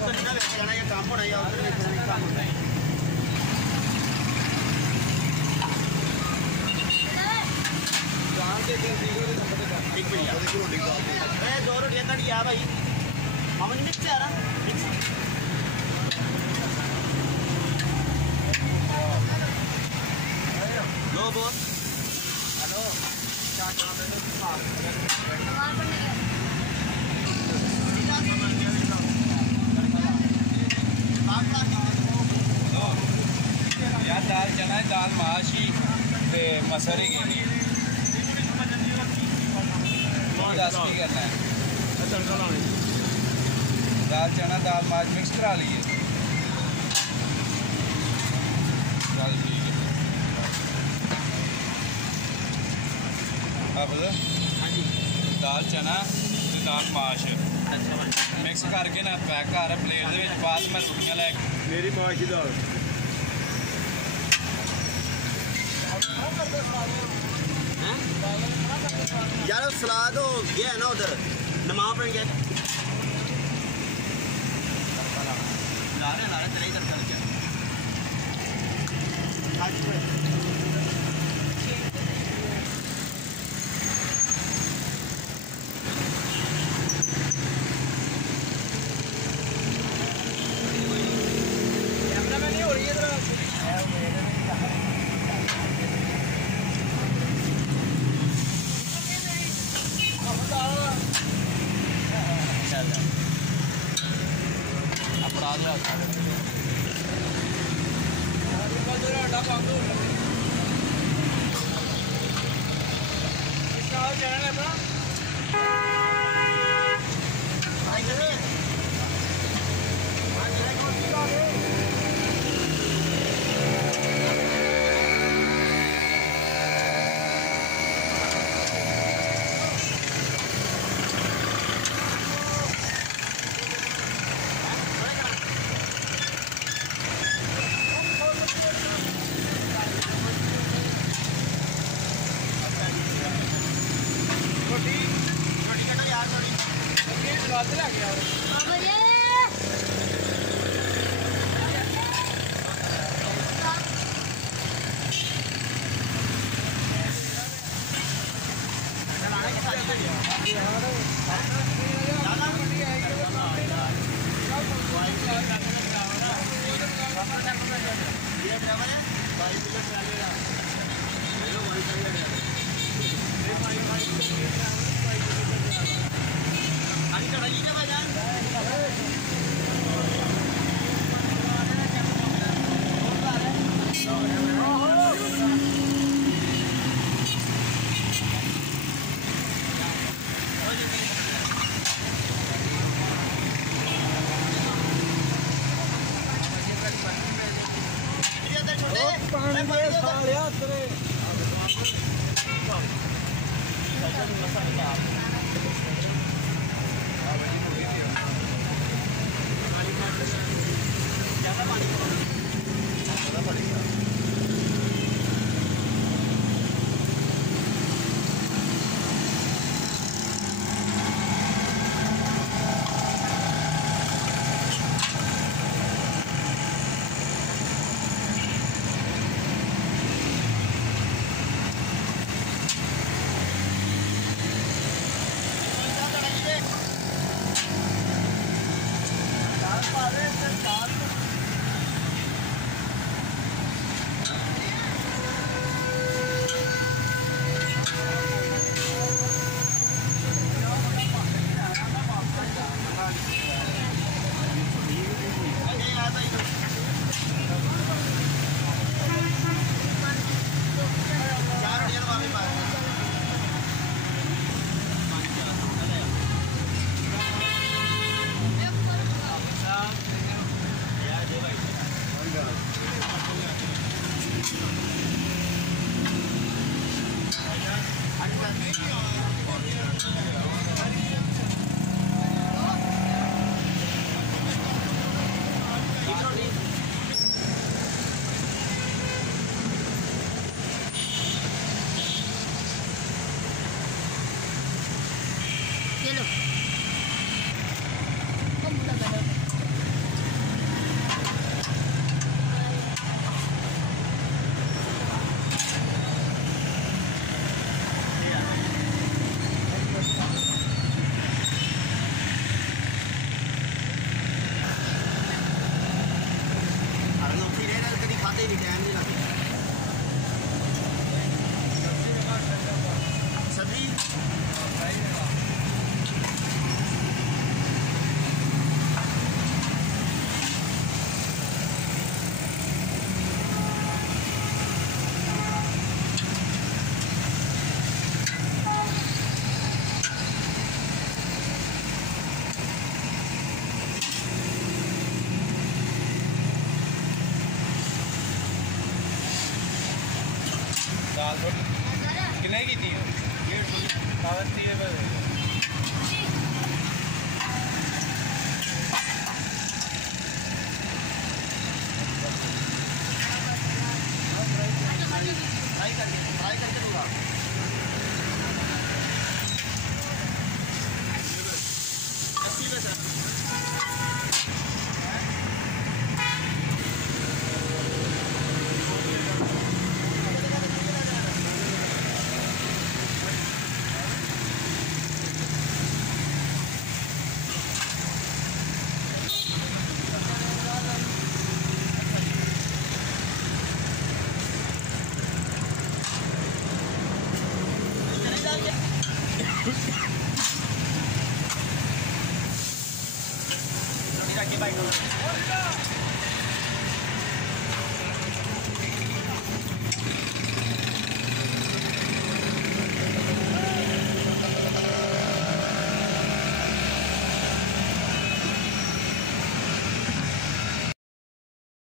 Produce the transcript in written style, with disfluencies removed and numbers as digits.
उधर ना लेके जाना ये काम होना या उधर लेके जाना काम होना है जान से कर दीजिए तो नंबर का एक मिनट देखो रोटी का ए दो रोटियां कट गया भाई हम मिक्स है ना मिक्स लो बॉस हेलो क्या काम है सामान पर नहीं यार दाल चना है दाल माशी ते मसरे की नहीं दस की करना है तड़का लाने दाल चना दाल माश मिक्स करा लिए चल ठीक है अब हाँ जी दाल चना ते दाल माश अच्छा भाई मिक्स करके ना पैक कर प्लेट दे विच बाद मैं रोटियां ले मेरी माँ की दाल यार सलाद हो गया ना उधर नमाज पढ़ गया ला रहे चले इधर कर क्या खाते नहीं टाइम नहीं लगता सब्जी दाल थोड़ी कितने की थी? 150 फ्राई करके दूंगा 80 में सर Kita coba itu.